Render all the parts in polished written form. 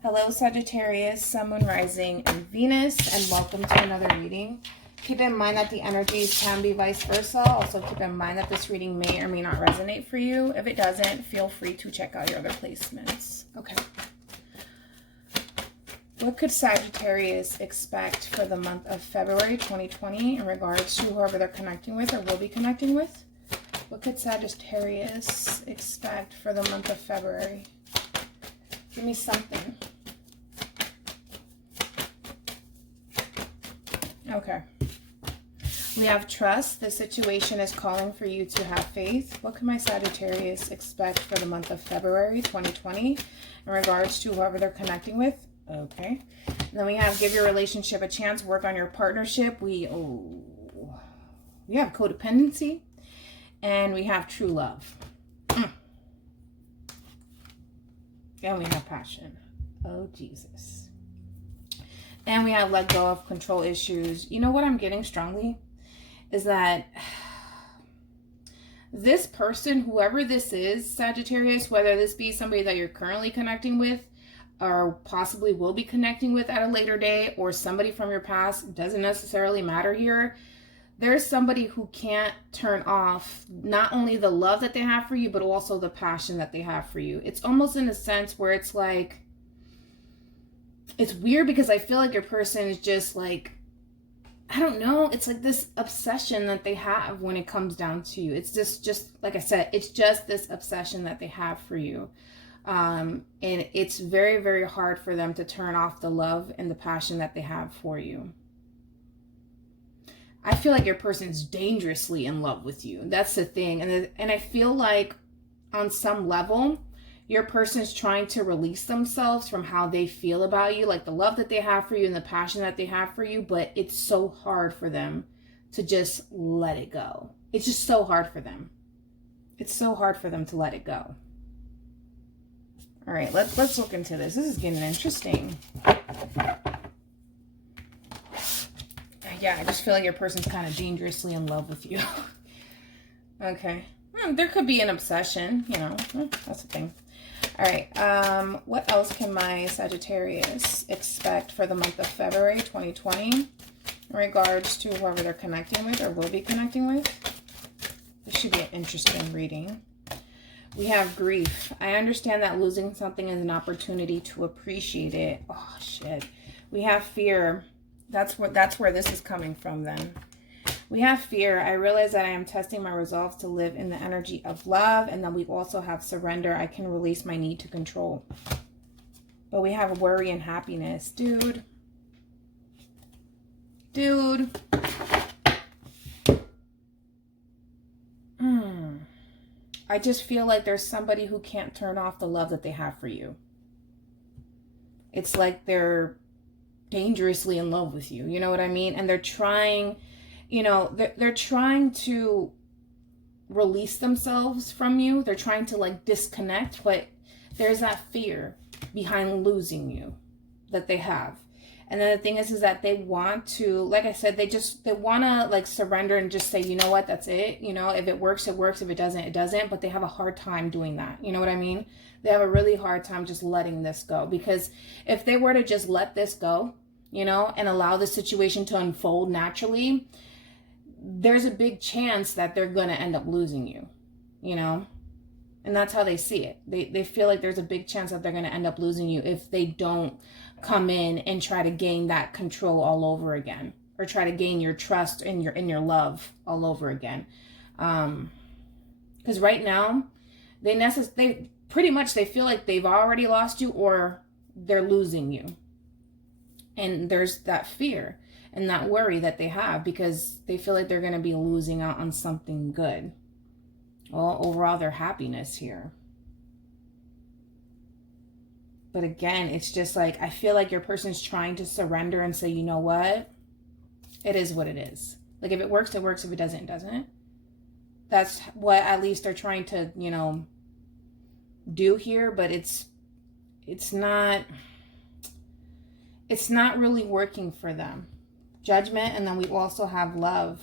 Hello, Sagittarius, Sun, Moon, Rising, and Venus, and welcome to another reading. Keep in mind that the energies can be vice versa. Also, keep in mind that this reading may or may not resonate for you. If it doesn't, feel free to check out your other placements. Okay. What could Sagittarius expect for the month of February 2020 in regards to whoever they're connecting with or will be connecting with? What could Sagittarius expect for the month of February? Give me something. Okay. We have trust. The situation is calling for you to have faith. What can my Sagittarius expect for the month of February 2020 in regards to whoever they're connecting with? Okay. And then we have give your relationship a chance, work on your partnership. We have codependency and we have true love. And we have passion. Oh, Jesus. And we have let go of control issues. You know what I'm getting strongly is that this person, whoever this is, Sagittarius, whether this be somebody that you're currently connecting with or possibly will be connecting with at a later date, or somebody from your past, doesn't necessarily matter here. There's somebody who can't turn off not only the love that they have for you, but also the passion that they have for you. It's almost in a sense where it's like, it's weird because I feel like your person is just like, I don't know, it's like this obsession that they have when it comes down to you. It's just like I said, it's just this obsession that they have for you. And it's very, very hard for them to turn off the love and the passion that they have for you. I feel like your person's dangerously in love with you. That's the thing. And I feel like on some level, your person's trying to release themselves from how they feel about you, like the love that they have for you and the passion that they have for you, but it's so hard for them to just let it go. It's just so hard for them. It's so hard for them to let it go. All right, let's look into this. This is getting interesting. Yeah, I just feel like your person's kind of dangerously in love with you. Okay. There could be an obsession, you know. That's the thing. All right. What else can my Sagittarius expect for the month of February 2020 in regards to whoever they're connecting with or will be connecting with? This should be an interesting reading. We have grief. I understand that losing something is an opportunity to appreciate it. Oh, shit. We have fear. That's where this is coming from then. We have fear. I realize that I am testing my resolve to live in the energy of love. And then we also have surrender. I can release my need to control. But we have worry and happiness. Dude. I just feel like there's somebody who can't turn off the love that they have for you. It's like they're dangerously in love with you. You know what I mean? And they're trying, you know, they're trying to release themselves from you. They're trying to like disconnect, but there's that fear behind losing you that they have. And then the thing is that they want to, like I said, they want to like surrender and just say, you know what, that's it. You know, if it works, it works. If it doesn't, it doesn't. But they have a hard time doing that. You know what I mean? They have a really hard time just letting this go. Because if they were to just let this go, you know, and allow the situation to unfold naturally, there's a big chance that they're going to end up losing you, you know? And that's how they see it. They feel like there's a big chance that they're going to end up losing you if they don't come in and try to gain that control all over again, or try to gain your trust and your love all over again. Because right now, they pretty much, they feel like they've already lost you or they're losing you. And there's that fear and that worry that they have because they feel like they're going to be losing out on something good. Well, overall, their happiness here. But again, it's just like, I feel like your person's trying to surrender and say, you know what? It is what it is. Like, if it works, it works. If it doesn't, it doesn't. That's what at least they're trying to, you know, do here. But it's not really working for them. Judgment, and then we also have love.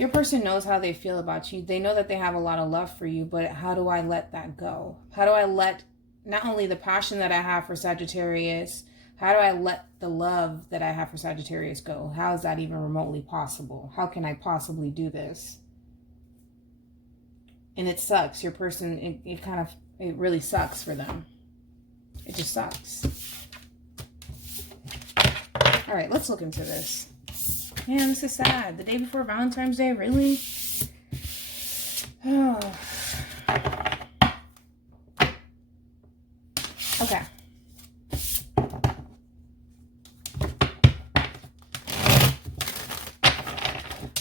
Your person knows how they feel about you. They know that they have a lot of love for you, but how do I let that go? How do I let not only the passion that I have for Sagittarius, how do I let the love that I have for Sagittarius go? How is that even remotely possible? How can I possibly do this? And it sucks. Your person, it really sucks for them. It just sucks. All right, let's look into this. Man, this is sad. The day before Valentine's Day, really? Oh. Okay.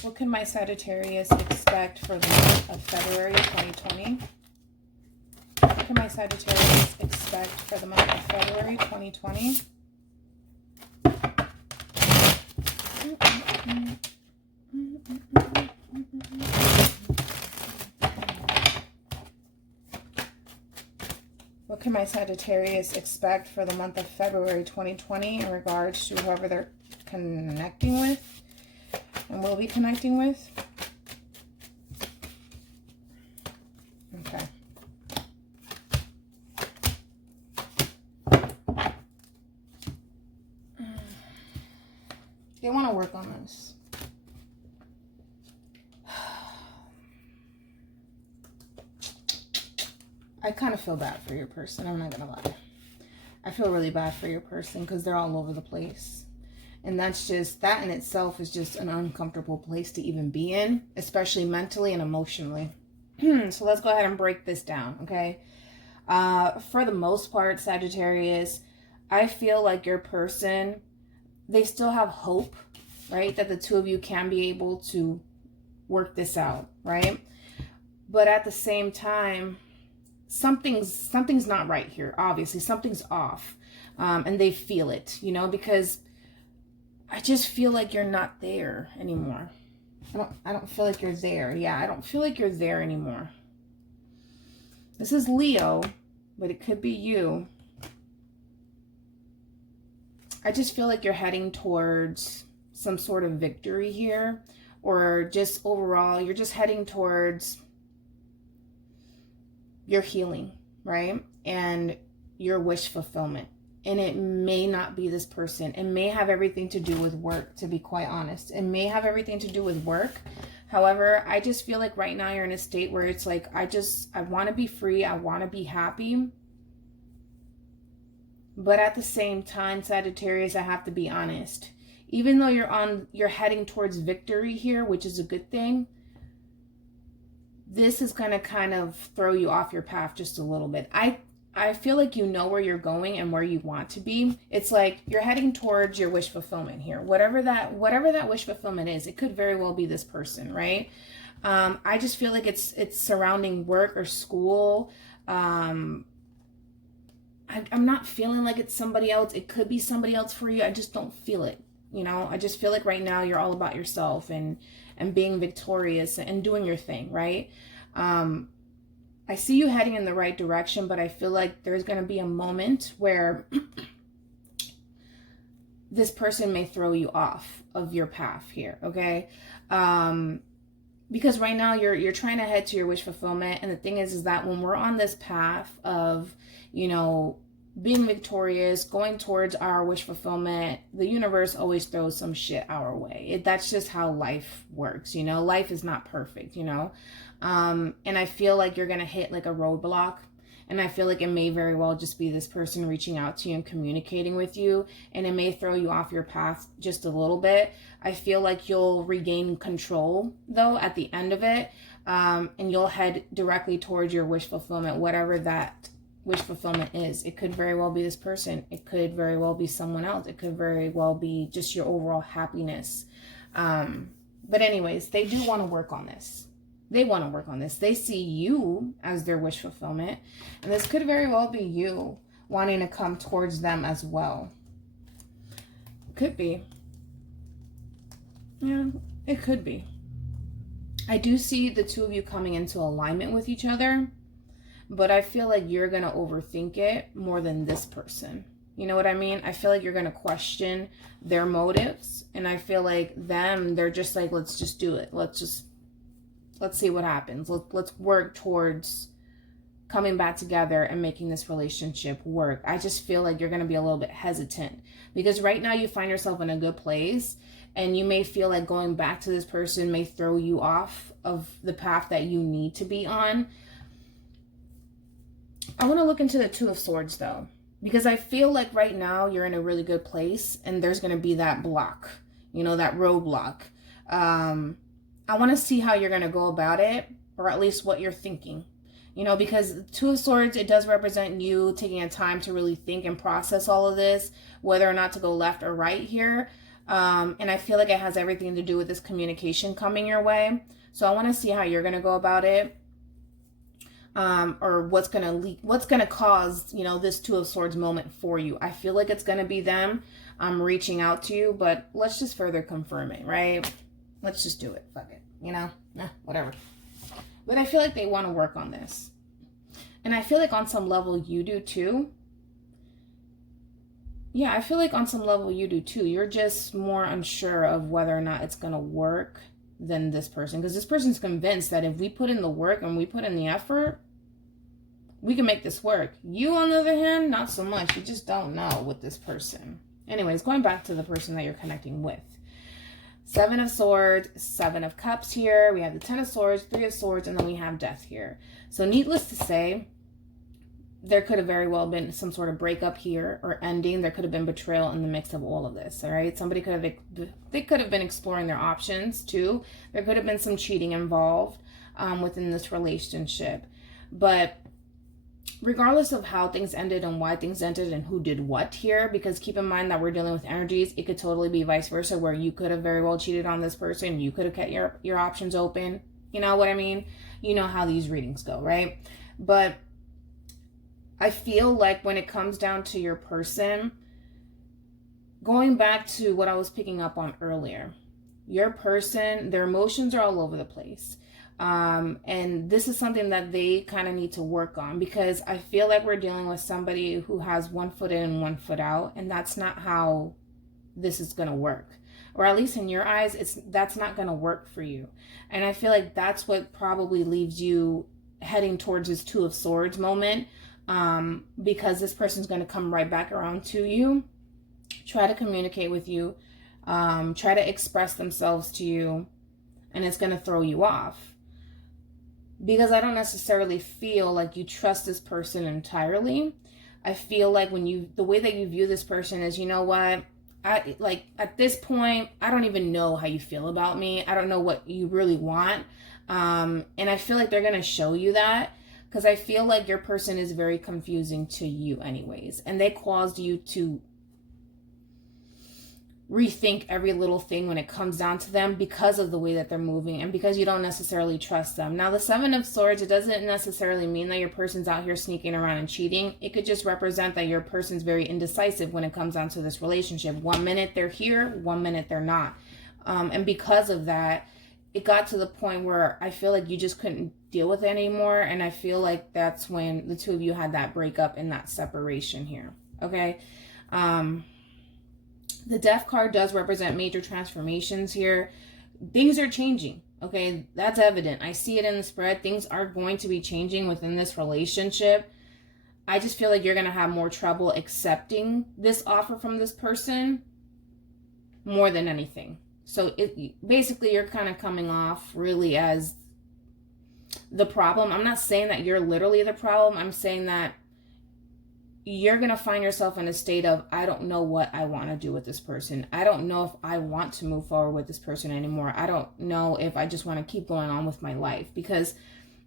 What can my Sagittarius expect for the month of February 2020? What can my Sagittarius expect for the month of February 2020? What can my Sagittarius expect for the month of February 2020 in regards to whoever they're connecting with and will be connecting with? Okay. They want to work on this. I kind of feel bad for your person. I'm not going to lie. I feel really bad for your person because they're all over the place. And that's just, that in itself is just an uncomfortable place to even be in, especially mentally and emotionally. So let's go ahead and break this down, okay? For the most part, Sagittarius, I feel like your person, they still have hope, right? That the two of you can be able to work this out, right? But at the same time, something's not right here. Obviously, something's off. And they feel it, you know, because I just feel like you're not there anymore. I don't feel like you're there. Yeah, I don't feel like you're there anymore. This is Leo, but it could be you. I just feel like you're heading towards some sort of victory here, or just overall, you're just heading towards your healing, right? And your wish fulfillment. And it may not be this person. It may have everything to do with work, to be quite honest. It may have everything to do with work. However, I just feel like right now you're in a state where it's like, I want to be free. I want to be happy. But at the same time, Sagittarius, I have to be honest. Even though you're heading towards victory here, which is a good thing, this is going to kind of throw you off your path just a little bit. I feel like you know where you're going and where you want to be. It's like you're heading towards your wish fulfillment here. Whatever that wish fulfillment is, it could very well be this person, right? I just feel like it's surrounding work or school. I'm not feeling like it's somebody else. It could be somebody else for you. I just don't feel it. You know, I just feel like right now you're all about yourself and being victorious and doing your thing, right? I see you heading in the right direction, but I feel like there's going to be a moment where this person may throw you off of your path here, okay? Because right now you're trying to head to your wish fulfillment, and the thing is that when we're on this path of, you know, being victorious, going towards our wish fulfillment, the universe always throws some shit our way. That's just how life works, you know? Life is not perfect, you know? And I feel like you're going to hit like a roadblock. And I feel like it may very well just be this person reaching out to you and communicating with you. And it may throw you off your path just a little bit. I feel like you'll regain control, though, at the end of it. And you'll head directly towards your wish fulfillment, whatever that wish fulfillment is. It could very well be this person. It could very well be someone else. It could very well be just your overall happiness. But anyways, they do want to work on this. They want to work on this. They see you as their wish fulfillment. And this could very well be you wanting to come towards them as well. Could be. Yeah, it could be. I do see the two of you coming into alignment with each other. But I feel like you're going to overthink it more than this person. You know what I mean? I feel like you're going to question their motives. And I feel like they're just like, let's just do it. Let's see what happens. Let's work towards coming back together and making this relationship work. I just feel like you're going to be a little bit hesitant because right now you find yourself in a good place, and you may feel like going back to this person may throw you off of the path that you need to be on. I want to look into the Two of Swords though, because I feel like right now you're in a really good place, and there's going to be that block, you know, that roadblock. I want to see how you're going to go about it, or at least what you're thinking, you know, because Two of Swords, it does represent you taking a time to really think and process all of this, whether or not to go left or right here. And I feel like it has everything to do with this communication coming your way. So I want to see how you're going to go about it. Or what's going to cause, you know, this Two of Swords moment for you. I feel like it's going to be them reaching out to you, but let's just further confirm it, right? Let's just do it. Fuck it. You know, whatever. But I feel like they want to work on this. And I feel like on some level you do too. Yeah, I feel like on some level you do too. You're just more unsure of whether or not it's going to work than this person. Because this person's convinced that if we put in the work and we put in the effort, we can make this work. You, on the other hand, not so much. You just don't know with this person. Anyways, going back to the person that you're connecting with. Seven of Swords, Seven of Cups here. We have the Ten of Swords, Three of Swords, and then we have Death here. So needless to say, there could have very well been some sort of breakup here or ending. There could have been betrayal in the mix of all of this, all right? Somebody could have, they could have been exploring their options too. There could have been some cheating involved within this relationship. But regardless of how things ended and why things ended and who did what here, because keep in mind that we're dealing with energies, it could totally be vice versa, where you could have very well cheated on this person. You could have kept your options open. You know what I mean? You know how these readings go, right? But I feel like when it comes down to your person, going back to what I was picking up on earlier, your person, their emotions are all over the place. And this is something that they kind of need to work on, because I feel like we're dealing with somebody who has one foot in and one foot out, and that's not how this is going to work. Or at least in your eyes, that's not going to work for you. And I feel like that's what probably leaves you heading towards this Two of Swords moment, because this person's going to come right back around to you, try to communicate with you, try to express themselves to you, and it's going to throw you off. Because I don't necessarily feel like you trust this person entirely. I feel like the way that you view this person is, you know what? At this point, I don't even know how you feel about me. I don't know what you really want. And I feel like they're going to show you that, because I feel like your person is very confusing to you anyways. And they caused you to rethink every little thing when it comes down to them because of the way that they're moving and because you don't necessarily trust them. Now, the Seven of Swords, it doesn't necessarily mean that your person's out here sneaking around and cheating. It could just represent that your person's very indecisive when it comes down to this relationship. 1 minute they're here, 1 minute they're not. And because of that, it got to the point where I feel like you just couldn't deal with it anymore. And I feel like that's when the two of you had that breakup and that separation here. Okay. The Death card does represent major transformations here. Things are changing. Okay. That's evident. I see it in the spread. Things are going to be changing within this relationship. I just feel like you're going to have more trouble accepting this offer from this person more than anything. So basically you're kind of coming off really as the problem. I'm not saying that you're literally the problem. I'm saying that you're going to find yourself in a state of, I don't know what I want to do with this person. I don't know if I want to move forward with this person anymore. I don't know if I just want to keep going on with my life. Because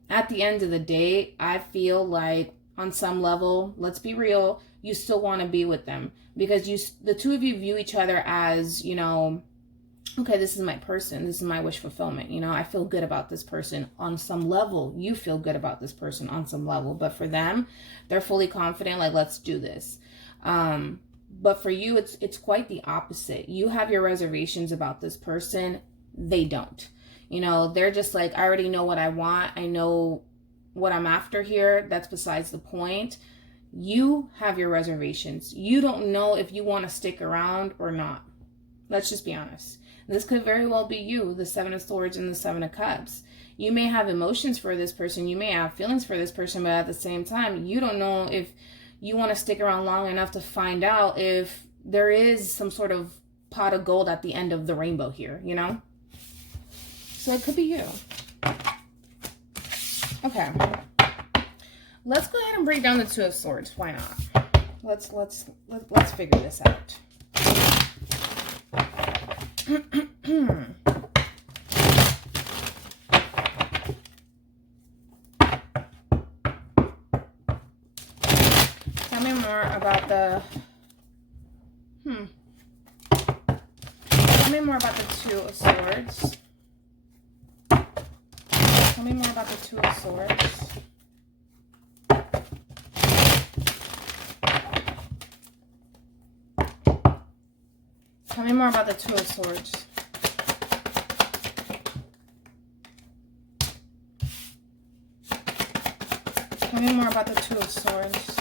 at the end of the day, I feel like on some level, let's be real, you still want to be with them. Because the two of you view each other as, you know, okay, this is my person. This is my wish fulfillment. You know, I feel good about this person on some level. You feel good about this person on some level. But for them, they're fully confident, like, let's do this. But for you, it's quite the opposite. You have your reservations about this person. They don't. You know, they're just like, I already know what I want. I know what I'm after here. That's besides the point. You have your reservations. You don't know if you want to stick around or not. Let's just be honest. This could very well be you, the Seven of Swords and the Seven of Cups. You may have emotions for this person. You may have feelings for this person, but at the same time, you don't know if you want to stick around long enough to find out if there is some sort of pot of gold at the end of the rainbow here, you know? So it could be you. Okay. Let's go ahead and break down the Two of Swords. Why not? Let's figure this out. Tell me more about the Tell me more about the Two of Swords. Tell me more about the Two of Swords. Tell me more about the Two of Swords. Tell me more about the Two of Swords.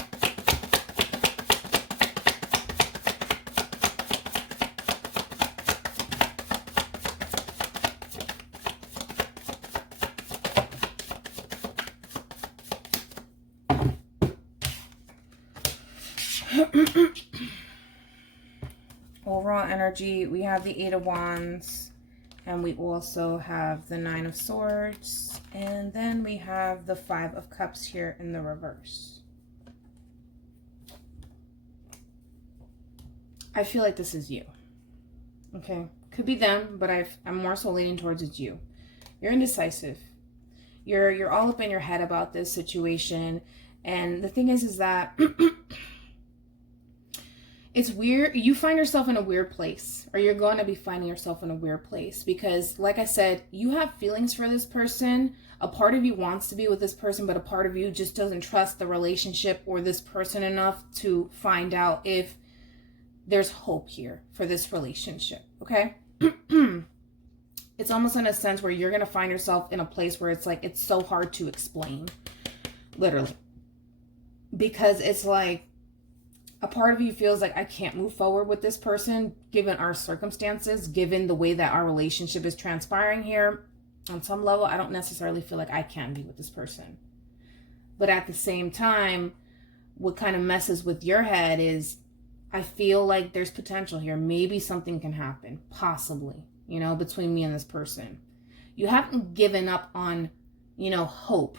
Overall energy, we have the Eight of Wands, and we also have the Nine of Swords, and then we have the Five of Cups here in the reverse. I feel like this is you. Okay, could be them, but I'm more so leaning towards it's you. You're indecisive. You're all up in your head about this situation, and the thing is that it's weird. You find yourself in a weird place, or you're going to be finding yourself in a weird place because, like I said, you have feelings for this person. A part of you wants to be with this person, but a part of you just doesn't trust the relationship or this person enough to find out if there's hope here for this relationship, okay? It's almost in a sense where you're going to find yourself in a place where it's like, it's so hard to explain, literally. Because it's like, a part of you feels like I can't move forward with this person given our circumstances, given the way that our relationship is transpiring here. On some level, I don't necessarily feel like I can be with this person. But at the same time, what kind of messes with your head is I feel like there's potential here. Maybe something can happen, possibly, you know, between me and this person. You haven't given up on, you know, hope.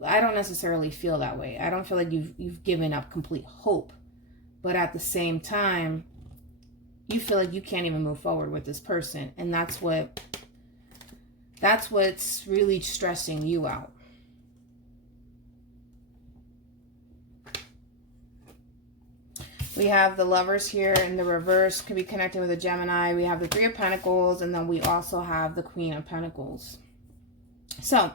I don't necessarily feel that way. I don't feel like you've given up complete hope. But at the same time, you feel like you can't even move forward with this person. And that's what's really stressing you out. We have the Lovers here in the reverse. Could be connected with a Gemini. We have the Three of Pentacles. And then we also have the Queen of Pentacles. So,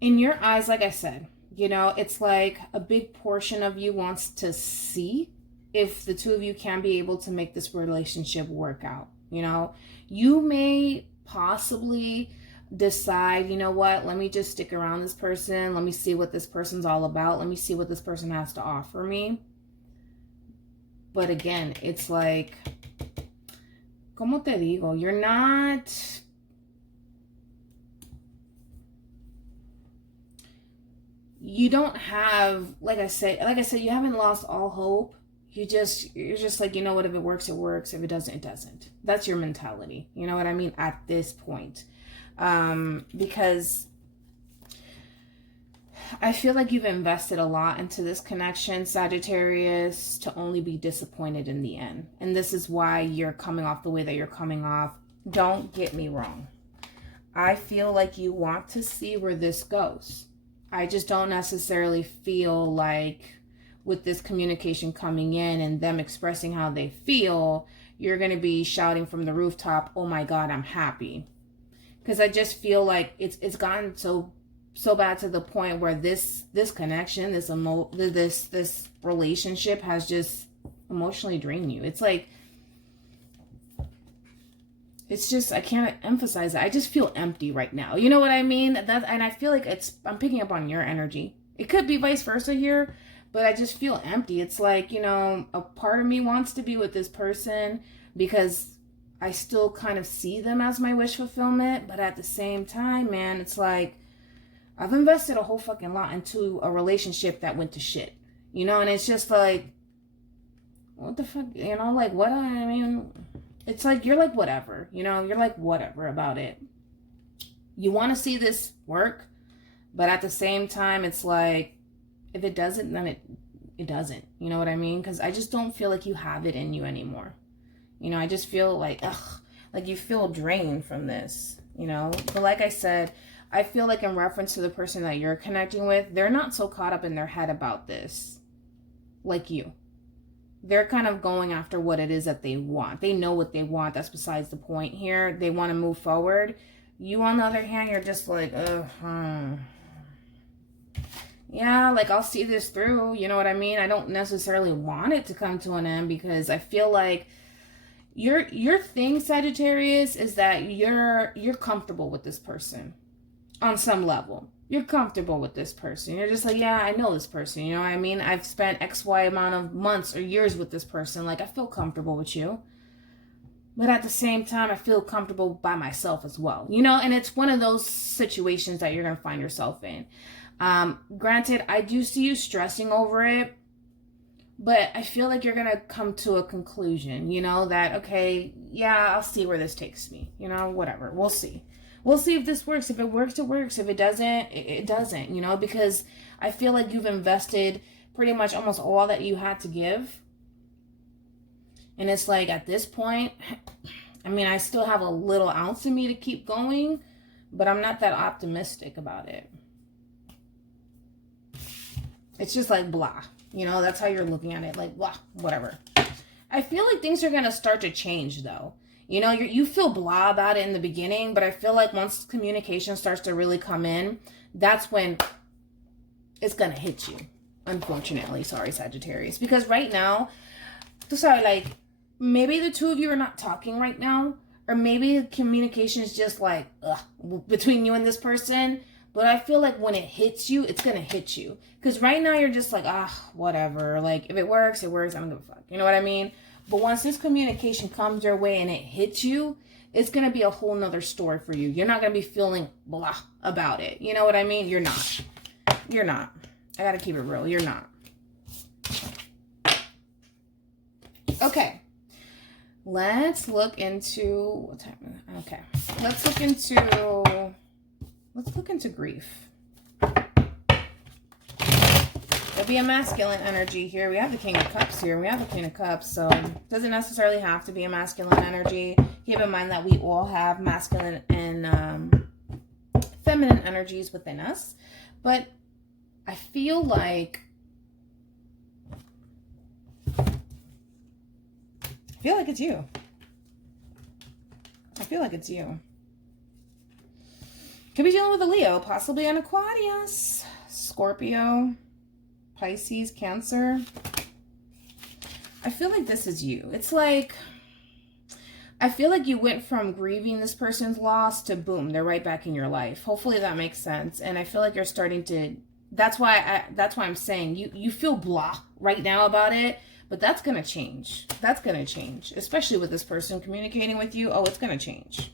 in your eyes, like I said, you know, it's like a big portion of you wants to see if the two of you can be able to make this relationship work out. You know, you may possibly decide, you know what, let me just stick around this person. Let me see what this person's all about. Let me see what this person has to offer me. But again, it's like, como te digo, you're not... You don't have, like I said, you haven't lost all hope. You're just like, you know what, if it works, it works. If it doesn't, it doesn't. That's your mentality. You know what I mean? At this point. Because I feel like you've invested a lot into this connection, Sagittarius, to only be disappointed in the end. And this is why you're coming off the way that you're coming off. Don't get me wrong. I feel like you want to see where this goes. I just don't necessarily feel like with this communication coming in and them expressing how they feel, you're going to be shouting from the rooftop, oh my God, I'm happy. Because I just feel like it's gotten so bad to the point where this connection, this relationship has just emotionally drained you. It's like, it's just, I can't emphasize it. I just feel empty right now. You know what I mean? And I feel like I'm picking up on your energy. It could be vice versa here, but I just feel empty. It's like, you know, a part of me wants to be with this person because I still kind of see them as my wish fulfillment. But at the same time, man, it's like I've invested a whole fucking lot into a relationship that went to shit, you know? And it's just like, what the fuck, you know, like, what, I mean, it's like, you're like, whatever, you know, you're like, whatever about it. You want to see this work, but at the same time, it's like, if it doesn't, then it doesn't, you know what I mean? Because I just don't feel like you have it in you anymore. You know, I just feel like, ugh, like you feel drained from this, you know? But like I said, I feel like in reference to the person that you're connecting with, they're not so caught up in their head about this like you. They're kind of going after what it is that they want. They know what they want. That's besides the point here. They want to move forward. You, on the other hand, you're just like, yeah, like, I'll see this through. You know what I mean? I don't necessarily want it to come to an end because I feel like your thing, Sagittarius, is that you're comfortable with this person on some level. You're comfortable with this person. You're just like, yeah, I know this person. You know what I mean? I've spent XY amount of months or years with this person. Like, I feel comfortable with you. But at the same time, I feel comfortable by myself as well. You know, and it's one of those situations that you're going to find yourself in. Granted, I do see you stressing over it. But I feel like you're going to come to a conclusion, you know, that, okay, yeah, I'll see where this takes me. You know, whatever. We'll see. We'll see if this works. If it works, it works. If it doesn't, it doesn't, you know, because I feel like you've invested pretty much almost all that you had to give. And it's like at this point, I mean, I still have a little ounce in me to keep going, but I'm not that optimistic about it. It's just like blah, you know, that's how you're looking at it. Like blah, whatever. I feel like things are going to start to change though. You know, you feel blah about it in the beginning, but I feel like once communication starts to really come in, that's when it's going to hit you. Unfortunately, sorry, Sagittarius. Because right now, sorry, like, maybe the two of you are not talking right now, or maybe communication is just like, between you and this person. But I feel like when it hits you, it's going to hit you. Because right now you're just like, whatever. Like, if it works, it works. I don't give a fuck. You know what I mean? But once this communication comes your way and it hits you, it's going to be a whole nother story for you. You're not going to be feeling blah about it. You know what I mean? You're not. You're not. I got to keep it real. You're not. Okay. Let's look into what's happening. Okay. Let's look into grief. There'll be a masculine energy here. We have the King of Cups here. We have the Queen of Cups. So it doesn't necessarily have to be a masculine energy. Keep in mind that we all have masculine and feminine energies within us. But I feel like it's you. I feel like it's you. Could be dealing with a Leo, possibly an Aquarius, Scorpio, Pisces, Cancer. I feel like this is you. It's like, I feel like you went from grieving this person's loss to boom, they're right back in your life. Hopefully that makes sense. And I feel like you're starting to, that's why I'm saying you feel blah right now about it, but that's going to change. That's going to change, especially with this person communicating with you. Oh, it's going to change.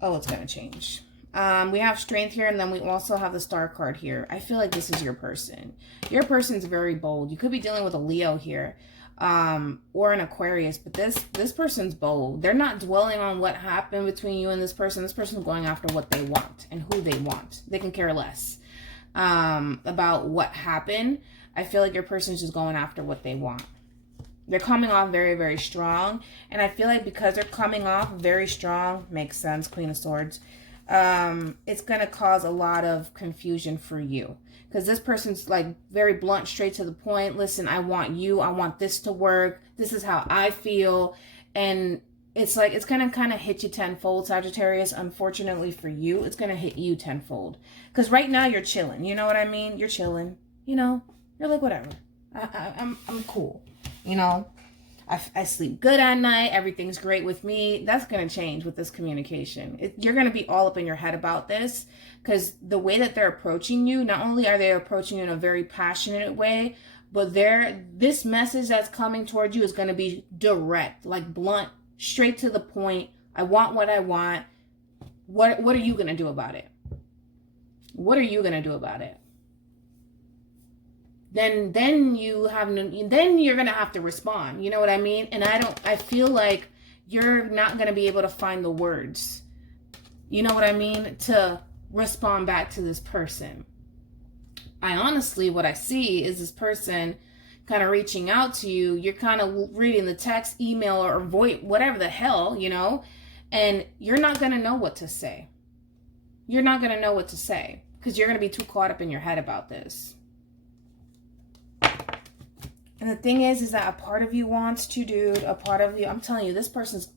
Oh, it's going to change. We have strength here, and then we also have the Star card here. I feel like this is your person. Your person's very bold. You could be dealing with a Leo here, or an Aquarius, but this person's bold. They're not dwelling on what happened between you and this person. This person's going after what they want and who they want. They can care less about what happened. I feel like your person's just going after what they want. They're coming off very, very strong, and I feel like because they're coming off very strong, makes sense, Queen of Swords, it's going to cause a lot of confusion for you. Because this person's like very blunt, straight to the point. Listen, I want you. I want this to work. This is how I feel. And it's like, it's going to kind of hit you tenfold, Sagittarius. Unfortunately for you, it's going to hit you tenfold. Because right now you're chilling. You know what I mean? You're chilling. You know, you're like, whatever. I'm cool. You know, I sleep good at night. Everything's great with me. That's going to change with this communication. You're going to be all up in your head about this, because the way that they're approaching you, not only are they approaching you in a very passionate way, but this message that's coming towards you is going to be direct, like blunt, straight to the point. I want what I want. What are you going to do about it? What are you going to do about it? Then you're going to have to respond. You know what I mean? And I feel like you're not going to be able to find the words, you know what I mean, to respond back to this person. I honestly, what I see is this person kind of reaching out to you. You're kind of reading the text, email, or voice, whatever the hell, you know, and you're not going to know what to say. You're not going to know what to say because you're going to be too caught up in your head about this. And the thing is that a part of you wants to, dude, a part of you, I'm telling you, this person's,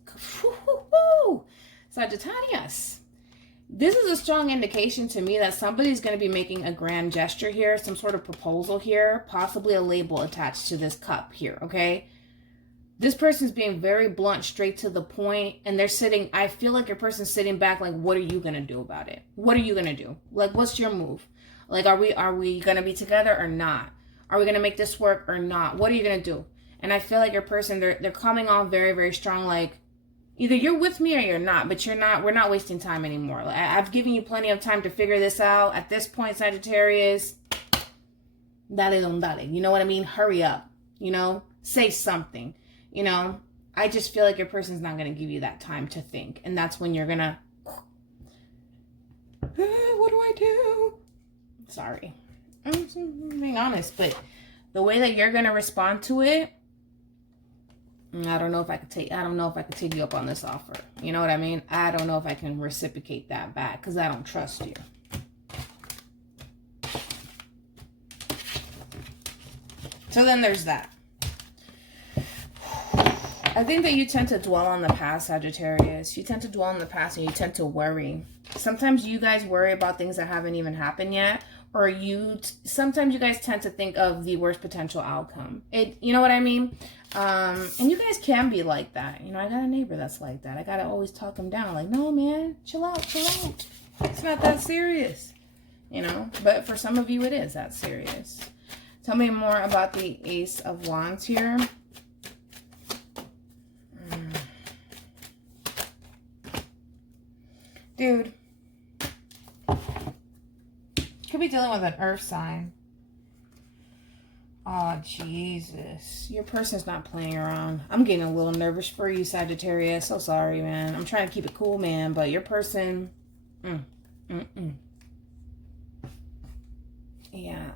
Sagittarius. This is a strong indication to me that somebody's going to be making a grand gesture here, some sort of proposal here, possibly a label attached to this cup here, okay? This person's being very blunt, straight to the point, and they're sitting, I feel like your person's sitting back like, what are you going to do about it? What are you going to do? Like, what's your move? Like, are we going to be together or not? Are we going to make this work or not? What are you going to do? And I feel like your person, they're coming off very, very strong, like, either you're with me or you're not, but you're not, we're not wasting time anymore. Like, I've given you plenty of time to figure this out. At this point, Sagittarius, dale don dale. You know what I mean? Hurry up. You know? Say something. You know? I just feel like your person's not going to give you that time to think. And that's when you're going to, what do I do? Sorry. I'm being honest, but the way that you're going to respond to it, I don't know if I could take you up on this offer. You know what I mean? I don't know if I can reciprocate that back because I don't trust you. So then there's that. I think that you tend to dwell on the past, Sagittarius. You tend to dwell on the past and you tend to worry. Sometimes you guys worry about things that haven't even happened yet. Or sometimes you guys tend to think of the worst potential outcome. You know what I mean? And you guys can be like that. You know, I got a neighbor that's like that. I got to always talk him down. Like, no, man, chill out, chill out. It's not that serious. You know, but for some of you, it is that serious. Tell me more about the Ace of Wands here. Dude. Could be dealing with an earth sign. Oh, Jesus. Your person's not playing around. I'm getting a little nervous for you, Sagittarius. So sorry, man. I'm trying to keep it cool, man. But your person... Yeah.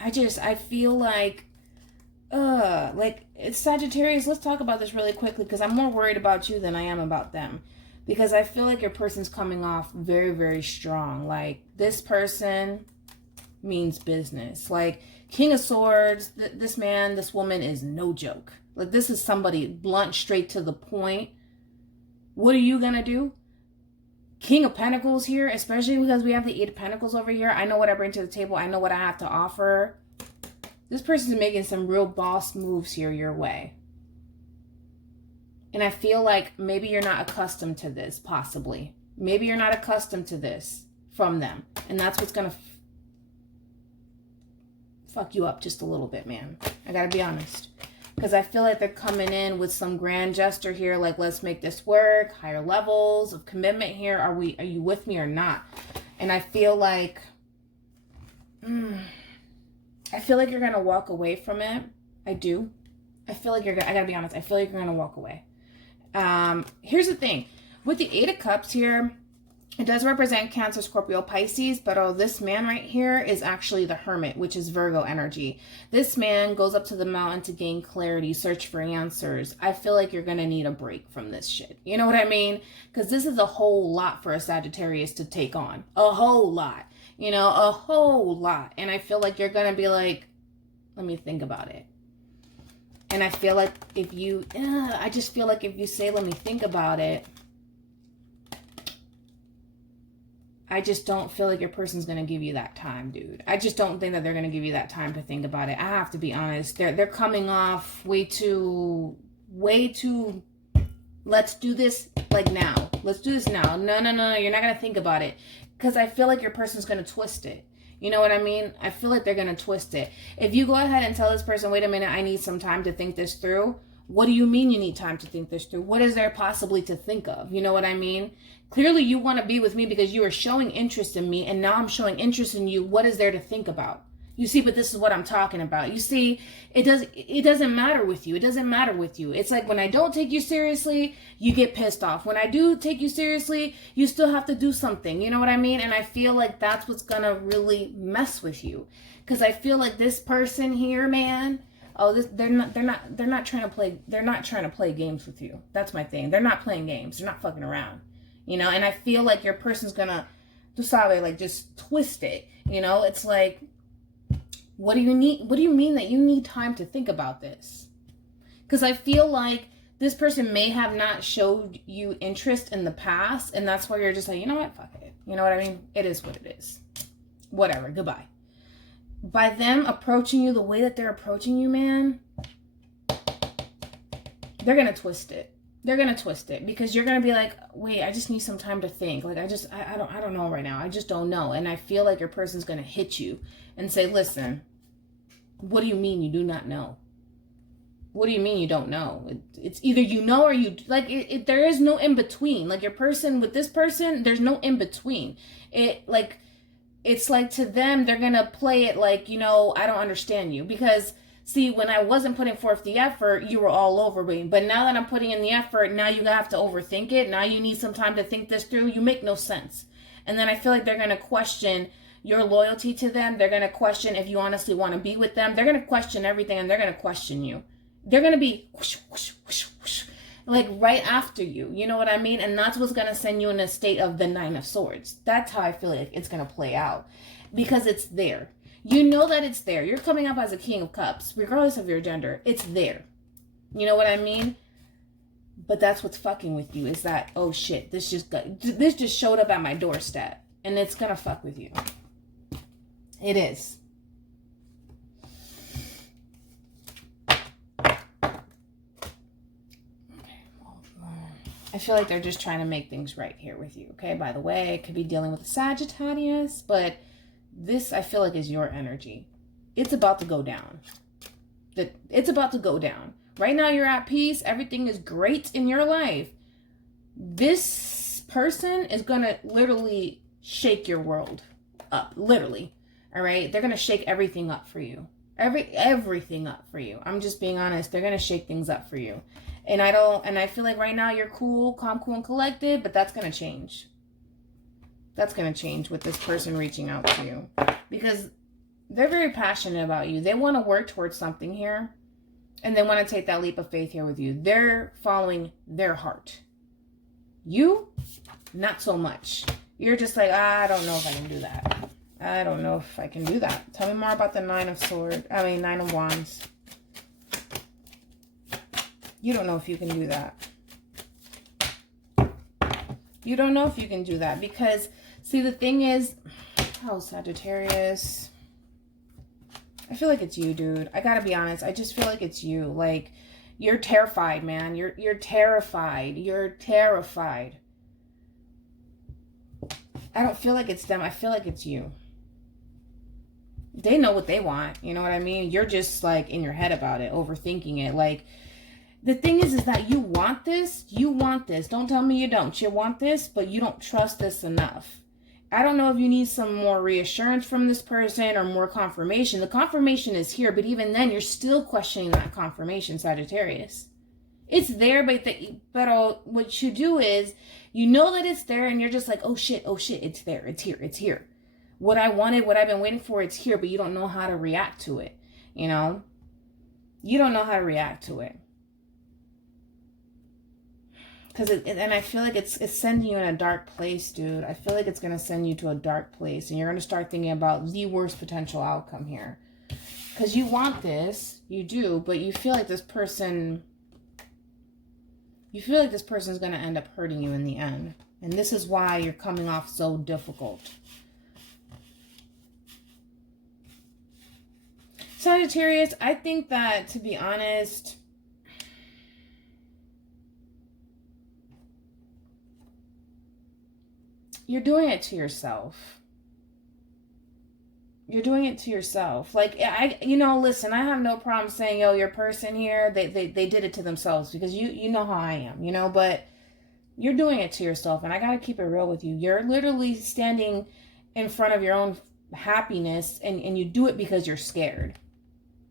I feel like... it's Sagittarius. Let's talk about this really quickly because I'm more worried about you than I am about them. Because I feel like your person's coming off very, very strong. Like, this person means business. Like, King of Swords, this man, this woman is no joke. Like, this is somebody blunt, straight to the point. What are you going to do? King of Pentacles here, especially because we have the Eight of Pentacles over here. I know what I bring to the table. I know what I have to offer. This person's making some real boss moves here your way. And I feel like maybe you're not accustomed to this, possibly. Maybe you're not accustomed to this from them. And that's what's going to fuck you up just a little bit, man. I got to be honest. Because I feel like they're coming in with some grand gesture here, like, let's make this work. Higher levels of commitment here. Are you with me or not? And I feel like... I feel like you're going to walk away from it. I do. I feel like I got to be honest. I feel like you're going to walk away. Here's the thing with the Eight of Cups here, it does represent Cancer, Scorpio, Pisces, but this man right here is actually the Hermit, which is Virgo energy. This man goes up to the mountain to gain clarity, search for answers. I feel like you're going to need a break from this shit. You know what I mean? Because this is a whole lot for a Sagittarius to take on. A whole lot. You know, a whole lot. And I feel like you're going to be like, let me think about it. And I feel like if you, I just feel like if you say, let me think about it, I just don't feel like your person's going to give you that time, dude. I just don't think that they're going to give you that time to think about it. I have to be honest. They're coming off way too, let's do this like now. Let's do this now. No. You're not going to think about it. Because I feel like your person's going to twist it. You know what I mean? I feel like they're going to twist it. If you go ahead and tell this person, wait a minute, I need some time to think this through. What do you mean you need time to think this through? What is there possibly to think of? You know what I mean? Clearly you want to be with me because you are showing interest in me, and now I'm showing interest in you. What is there to think about? You see, but this is what I'm talking about. You see, it doesn't matter with you. It doesn't matter with you. It's like when I don't take you seriously, you get pissed off. When I do take you seriously, you still have to do something. You know what I mean? And I feel like that's what's gonna really mess with you. Because I feel like this person here, man, they're not trying to play games with you. That's my thing. They're not playing games. They're not fucking around. You know, and I feel like your person's gonna, tú sabes, like just twist it. You know, it's like, what do you need? What do you mean that you need time to think about this? Because I feel like this person may have not showed you interest in the past, and that's why you're just like, you know what, fuck it. You know what I mean? It is what it is. Whatever, goodbye. By them approaching you the way that they're approaching you, man, they're gonna twist it. They're gonna twist it because you're gonna be like, wait, I just need some time to think. Like, I don't know right now. I just don't know. And I feel like your person's gonna hit you and say, listen, what do you mean you do not know? What do you mean you don't know? It's either you know or you, like, there is no in between. Like, your person with this person, there's no in between. It's like to them, they're gonna play it like, you know, I don't understand you. Because see, when I wasn't putting forth the effort, you were all over me. But now that I'm putting in the effort, now you have to overthink it. Now you need some time to think this through. You make no sense. And then I feel like they're going to question your loyalty to them. They're going to question if you honestly want to be with them. They're going to question everything, and they're going to question you. They're going to be whoosh, whoosh, whoosh, whoosh, like right after you. You know what I mean? And that's what's going to send you in a state of the Nine of Swords. That's how I feel like it's going to play out. Because it's there. You know that it's there. You're coming up as a King of Cups, regardless of your gender. It's there. You know what I mean? But that's what's fucking with you, is that, oh shit, this just showed up at my doorstep. And it's gonna fuck with you. It is. I feel like they're just trying to make things right here with you. Okay, by the way, it could be dealing with a Sagittarius, but this, I feel like, is your energy. It's about to go down. It's about to go down. Right now, you're at peace. Everything is great in your life. This person is going to literally shake your world up. Literally. All right? They're going to shake everything up for you. Everything up for you. I'm just being honest. They're going to shake things up for you. And I feel like right now you're cool, calm, cool, and collected, but that's going to change. That's going to change with this person reaching out to you. Because they're very passionate about you. They want to work towards something here. And they want to take that leap of faith here with you. They're following their heart. You, not so much. You're just like, I don't know if I can do that. I don't know if I can do that. Tell me more about the Nine of Wands. You don't know if you can do that. You don't know if you can do that because, see, the thing is, oh, Sagittarius, I feel like it's you, dude. I gotta be honest. I just feel like it's you. Like, you're terrified, man. You're terrified. You're terrified. I don't feel like it's them. I feel like it's you. They know what they want. You know what I mean? You're just, like, in your head about it, overthinking it. Like, the thing is that you want this. You want this. Don't tell me you don't. You want this, but you don't trust this enough. I don't know if you need some more reassurance from this person or more confirmation. The confirmation is here, but even then, you're still questioning that confirmation, Sagittarius. It's there, but what you do is, you know that it's there, and you're just like, oh shit, it's there, it's here, it's here. What I wanted, what I've been waiting for, it's here, but you don't know how to react to it, you know? You don't know how to react to it. And I feel like it's sending you in a dark place, dude. I feel like it's going to send you to a dark place. And you're going to start thinking about the worst potential outcome here. Because you want this. You do. But you feel like this person... You feel like this person is going to end up hurting you in the end. And this is why you're coming off so difficult. Sagittarius, I think that, to be honest, you're doing it to yourself. You're doing it to yourself. Like, listen, I have no problem saying, yo, your person here, they did it to themselves, because you know how I am, but you're doing it to yourself. And I got to keep it real with you. You're literally standing in front of your own happiness, and you do it because you're scared.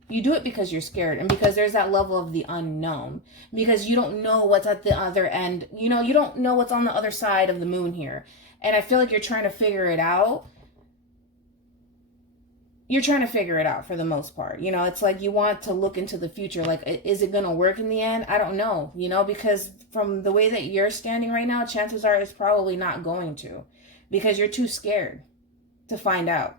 You do it because you're scared, and because there's that level of the unknown, because you don't know what's at the other end. You don't know what's on the other side of the moon here. And I feel like you're trying to figure it out. You're trying to figure it out for the most part. It's like you want to look into the future. Like, is it going to work in the end? I don't know, because from the way that you're standing right now, chances are it's probably not going to, because you're too scared to find out.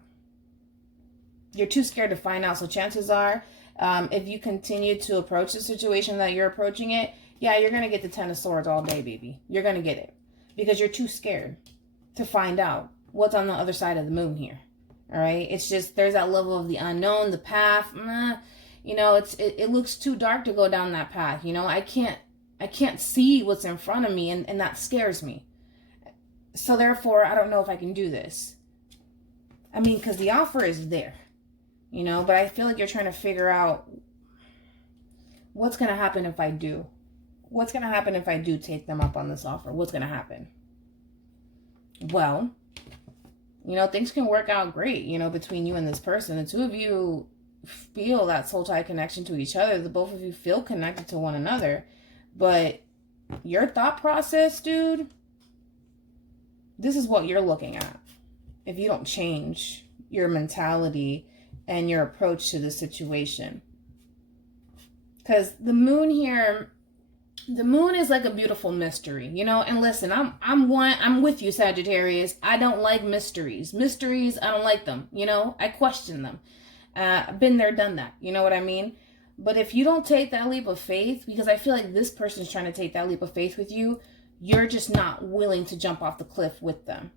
You're too scared to find out. So chances are, if you continue to approach the situation that you're approaching it, yeah, you're going to get the 10 of Swords all day, baby. You're going to get it, because you're too scared to find out what's on the other side of the moon here. All right. It's just, there's that level of the unknown, the path. It looks too dark to go down that path. I can't see what's in front of me, and that scares me. So therefore, I don't know if I can do this. I mean, because the offer is there, but I feel like you're trying to figure out what's going to happen if I do. What's going to happen if I do take them up on this offer? What's going to happen? Well, things can work out great, between you and this person. The two of you feel that soul tie connection to each other. The both of you feel connected to one another. But your thought process, dude, this is what you're looking at. If you don't change your mentality and your approach to the situation. Because the moon here, the moon is like a beautiful mystery, and listen, I'm with you, Sagittarius. I don't like mysteries. I don't like them, I question them. I've been there, done that. You know what I mean? But if you don't take that leap of faith, because I feel like this person's trying to take that leap of faith with you, you're just not willing to jump off the cliff with them.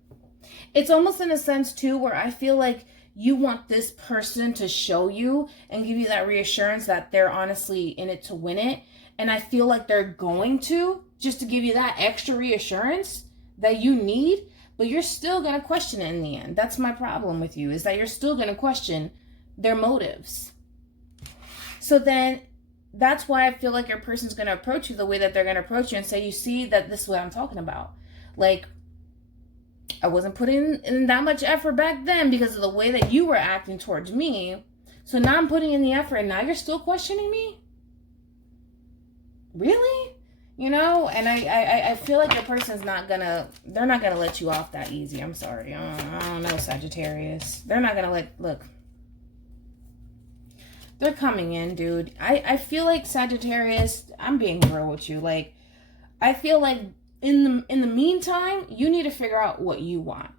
It's almost in a sense too, where I feel like you want this person to show you and give you that reassurance that they're honestly in it to win it. And I feel like they're going to, just to give you that extra reassurance that you need, but you're still going to question it in the end. That's my problem with you, is that you're still going to question their motives. So then that's why I feel like your person's going to approach you the way that they're going to approach you and say, you see that this is what I'm talking about. Like, I wasn't putting in that much effort back then because of the way that you were acting towards me. So now I'm putting in the effort, and now you're still questioning me? Really? And I feel like your person's they're not gonna let you off that easy. I'm sorry. I don't know, Sagittarius. They're not gonna look. They're coming in, dude. I feel like, Sagittarius, I'm being real with you. Like, I feel like in the meantime, you need to figure out what you want,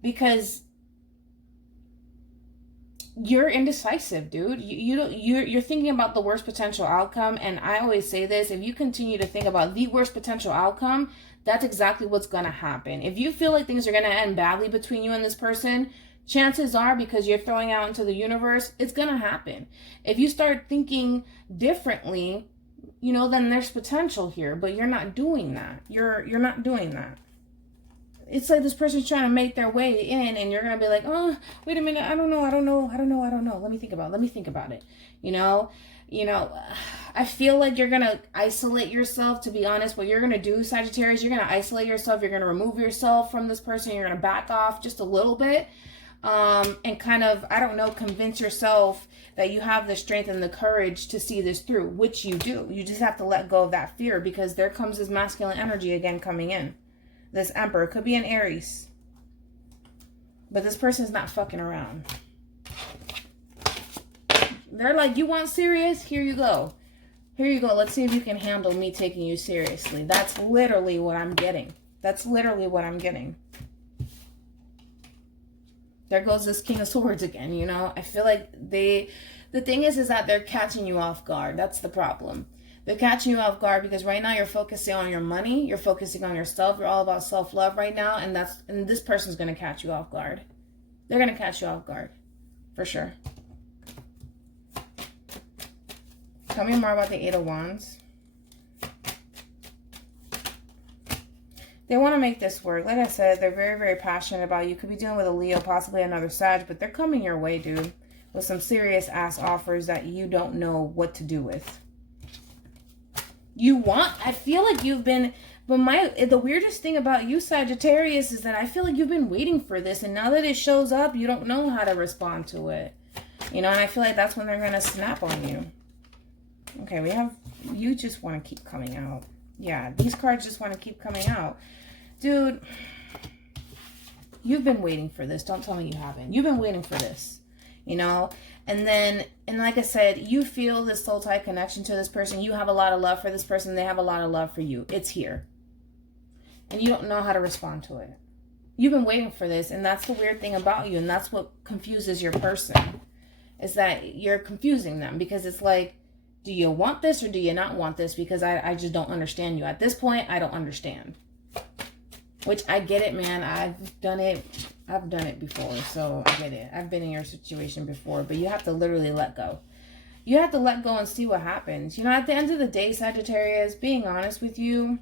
because you're indecisive, dude. You're thinking about the worst potential outcome. And I always say this, if you continue to think about the worst potential outcome, that's exactly what's going to happen. If you feel like things are going to end badly between you and this person, chances are, because you're throwing out into the universe, it's going to happen. If you start thinking differently, then there's potential here, but you're not doing that. You're not doing that. It's like this person's trying to make their way in, and you're going to be like, oh, wait a minute. I don't know. Let me think about it. I feel like you're going to isolate yourself, to be honest. What you're going to do, Sagittarius, you're going to isolate yourself. You're going to remove yourself from this person. You're going to back off just a little bit, and kind of, convince yourself that you have the strength and the courage to see this through, which you do. You just have to let go of that fear, because there comes this masculine energy again coming in. This Emperor could be an Aries, but this person's not fucking around. They're like, you want serious? Here you go. Let's see if you can handle me taking you seriously. That's literally what I'm getting. There goes this King of Swords again, I feel like the thing is that they're catching you off guard. That's the problem. They're catching you off guard because right now you're focusing on your money. You're focusing on yourself. You're all about self-love right now. And this person's going to catch you off guard. They're going to catch you off guard. For sure. Tell me more about the Eight of Wands. They want to make this work. Like I said, they're very, very passionate about you. You could be dealing with a Leo, possibly another Sag, but they're coming your way, dude, with some serious ass offers that you don't know what to do with. I feel like you've been, but the weirdest thing about you, Sagittarius, is that I feel like you've been waiting for this, and now that it shows up, you don't know how to respond to it. You know, and I feel like that's when they're going to snap on you. Okay, you just want to keep coming out. Yeah, these cards just want to keep coming out. Dude, you've been waiting for this. Don't tell me you haven't. You've been waiting for this, you know? And like I said, you feel this soul tie connection to this person. You have a lot of love for this person. They have a lot of love for you. It's here. And you don't know how to respond to it. You've been waiting for this. And that's the weird thing about you. And that's what confuses your person. Is that you're confusing them. Because it's like, do you want this or do you not want this? Because I just don't understand you. At this point, I don't understand. Which I get it, man. I've done it before, so I get it. I've been in your situation before, but you have to literally let go. You have to let go and see what happens. You know, at the end of the day, Sagittarius, being honest with you,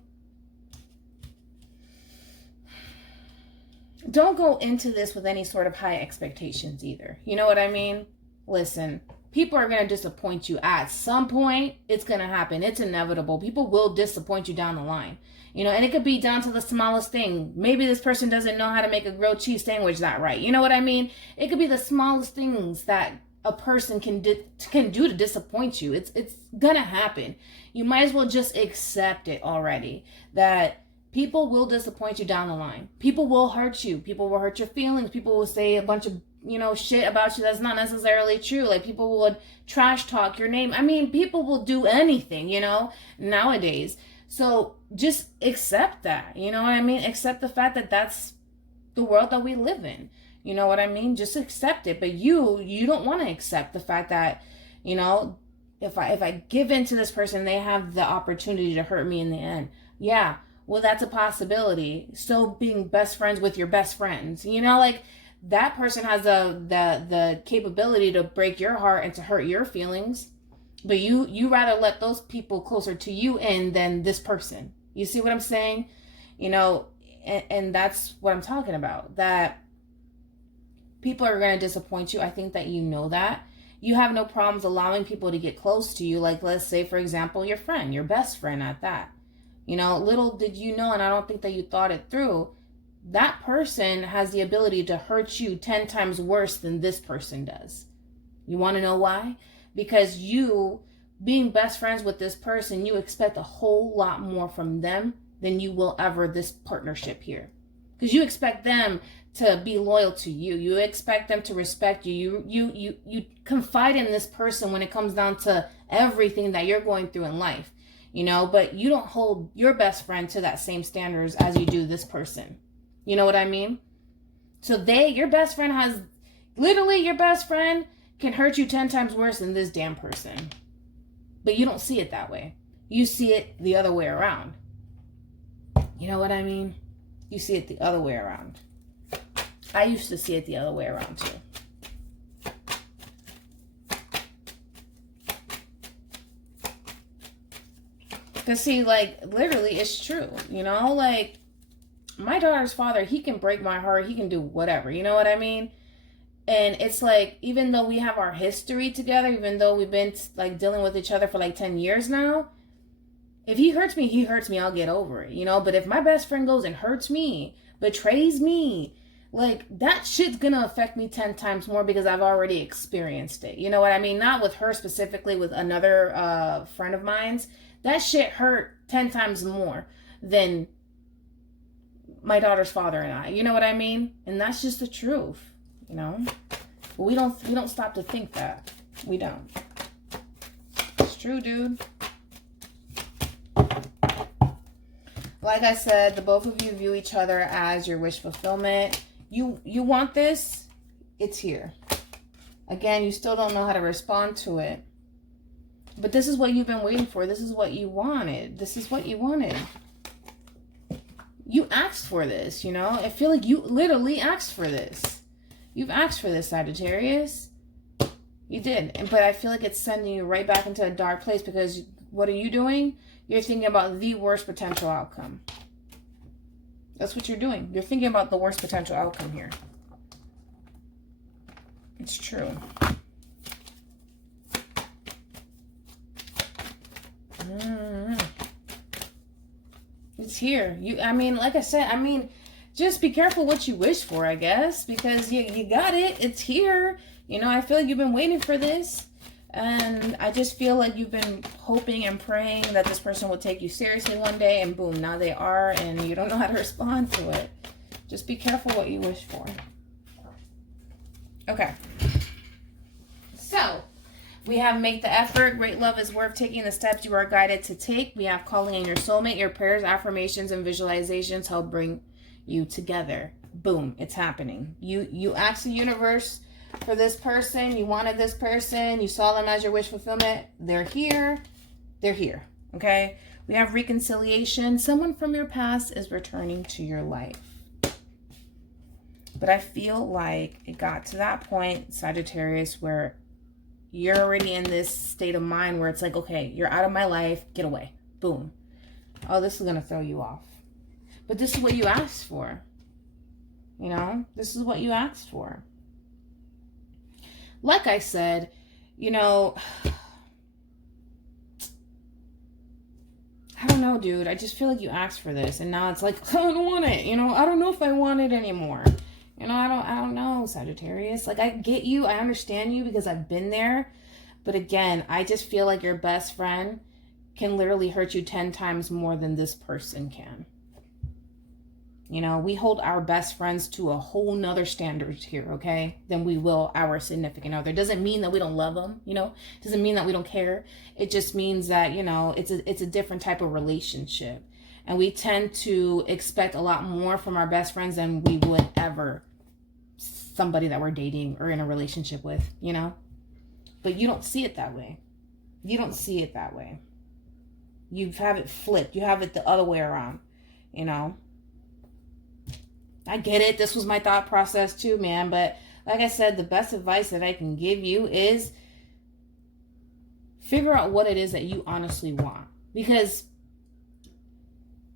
don't go into this with any sort of high expectations either. You know what I mean? Listen, people are going to disappoint you at some point. It's going to happen. It's inevitable. People will disappoint you down the line. You know, and it could be down to the smallest thing. Maybe this person doesn't know how to make a grilled cheese sandwich that right. You know what I mean? It could be the smallest things that a person can do to disappoint you. It's going to happen. You might as well just accept it already. That people will disappoint you down the line. People will hurt you. People will hurt your feelings. People will say a bunch of, you know, shit about you that's not necessarily true. Like, people would trash talk your name. I mean, people will do anything, you know, nowadays. So just accept that, you know what I mean? Accept the fact that that's the world that we live in. You know what I mean? Just accept it. But you don't want to accept the fact that, you know, if I give in to this person, they have the opportunity to hurt me in the end. Yeah, well, that's a possibility. Still being best friends with your best friends. You know, like, that person has the capability to break your heart and to hurt your feelings. But you rather let those people closer to you in than this person. You see what I'm saying? You know, and that's what I'm talking about. That people are going to disappoint you. I think that you know that. You have no problems allowing people to get close to you. Like, let's say, for example, your friend, your best friend at that. You know, little did you know, and I don't think that you thought it through, that person has the ability to hurt you 10 times worse than this person does. You want to know why? Because you, being best friends with this person, you expect a whole lot more from them than you will ever this partnership here. Because you expect them to be loyal to you. You expect them to respect you. You confide in this person when it comes down to everything that you're going through in life. You know, but you don't hold your best friend to that same standards as you do this person. You know what I mean? So your best friend has, literally your best friend can hurt you 10 times worse than this damn person. But you don't see it that way. You see it the other way around. You know what I mean? You see it the other way around. I used to see it the other way around too. Because see, like, literally, it's true. You know, like, my daughter's father, he can break my heart. He can do whatever. You know what I mean? And it's like, even though we have our history together, even though we've been like dealing with each other for like 10 years now, if he hurts me, he hurts me. I'll get over it, you know? But if my best friend goes and hurts me, betrays me, like, that shit's gonna affect me 10 times more because I've already experienced it. You know what I mean? Not with her specifically, with another friend of mine's. That shit hurt 10 times more than my daughter's father and I. You know what I mean? And that's just the truth. You know, but we don't stop to think that. We don't. It's true, dude. Like I said, the both of you view each other as your wish fulfillment. You want this, it's here. Again, you still don't know how to respond to it. But this is what you've been waiting for. This is what you wanted. This is what you wanted. You asked for this, you know? I feel like you literally asked for this. You've asked for this, Sagittarius. You did. But I feel like it's sending you right back into a dark place because what are you doing? You're thinking about the worst potential outcome. That's what you're doing. You're thinking about the worst potential outcome here. It's true. It's here. I mean, like I said, just be careful what you wish for, I guess, because you got it. It's here. You know, I feel like you've been waiting for this. And I just feel like you've been hoping and praying that this person will take you seriously one day, and boom, now they are, and you don't know how to respond to it. Just be careful what you wish for. Okay. So, we have make the effort. Great love is worth taking the steps you are guided to take. We have calling in your soulmate. Your prayers, affirmations, and visualizations help bring you together. Boom, it's happening. You asked the universe for this person. You wanted this person. You saw them as your wish fulfillment. They're here. They're here. Okay? We have reconciliation. Someone from your past is returning to your life. But I feel like it got to that point, Sagittarius, where you're already in this state of mind where it's like, okay, you're out of my life. Get away. Boom. Oh, this is going to throw you off. But this is what you asked for. You know? This is what you asked for. Like I said, you know, I don't know, dude. I just feel like you asked for this, and now it's like, I don't want it. You know, I don't know if I want it anymore. You know, I don't know, Sagittarius. Like, I get you. I understand you because I've been there. But again, I just feel like your best friend can literally hurt you 10 times more than this person can. You know, we hold our best friends to a whole nother standard here, okay, than we will our significant other. Doesn't mean that we don't love them, you know, doesn't mean that we don't care. It just means that, you know, it's a different type of relationship. And we tend to expect a lot more from our best friends than we would ever somebody that we're dating or in a relationship with, you know. But you don't see it that way. You don't see it that way. You have it flipped. You have it the other way around, you know. I get it. This was my thought process too, man. But like I said, the best advice that I can give you is figure out what it is that you honestly want. Because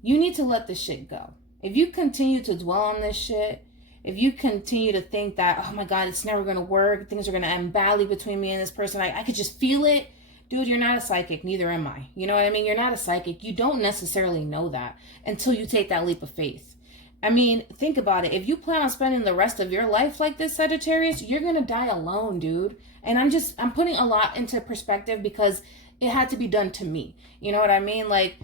you need to let this shit go. If you continue to dwell on this shit, if you continue to think that, oh my God, it's never going to work, things are going to end badly between me and this person, I could just feel it. Dude, you're not a psychic. Neither am I. You know what I mean? You're not a psychic. You don't necessarily know that until you take that leap of faith. I mean, think about it. If you plan on spending the rest of your life like this, Sagittarius, you're going to die alone, dude. And I'm putting a lot into perspective because it had to be done to me. You know what I mean? Like,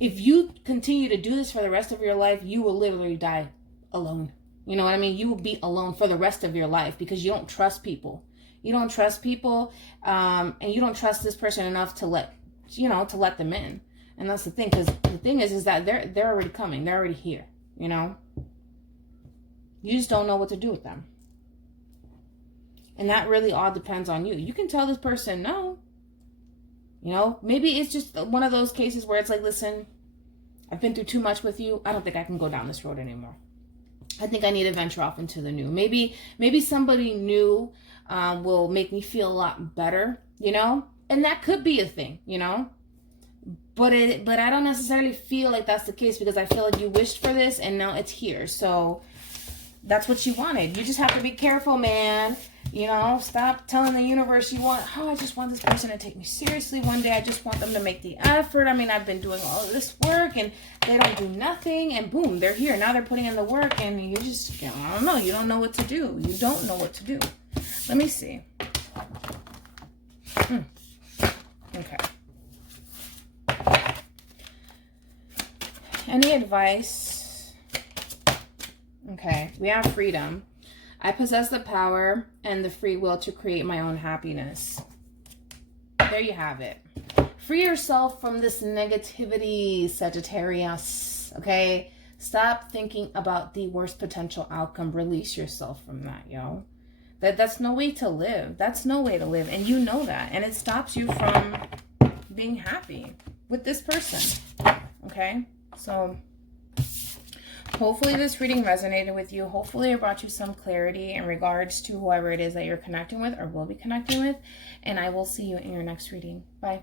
if you continue to do this for the rest of your life, you will literally die alone. You know what I mean? You will be alone for the rest of your life because you don't trust people. You don't trust people, and you don't trust this person enough to let them in. And that's the thing, because the thing is that they're already coming. They're already here, you know? You just don't know what to do with them. And that really all depends on you. You can tell this person no. You know, maybe it's just one of those cases where it's like, listen, I've been through too much with you. I don't think I can go down this road anymore. I think I need to venture off into the new. Maybe somebody new will make me feel a lot better, you know? And that could be a thing, you know? But I don't necessarily feel like that's the case because I feel like you wished for this and now it's here. So that's what you wanted. You just have to be careful, man. You know, stop telling the universe you want, oh, I just want this person to take me seriously one day. I just want them to make the effort. I mean, I've been doing all of this work and they don't do nothing. And boom, they're here. Now they're putting in the work and you just, I don't know. You don't know what to do. You don't know what to do. Let me see. Okay. Any advice? Okay, we have freedom. I possess the power and the free will to create my own happiness. There you have it. Free yourself from this negativity, Sagittarius. Okay? Stop thinking about the worst potential outcome. Release yourself from that, yo. That's no way to live. That's no way to live. And you know that. And it stops you from being happy with this person. Okay? So hopefully this reading resonated with you. Hopefully it brought you some clarity in regards to whoever it is that you're connecting with or will be connecting with. And I will see you in your next reading. Bye.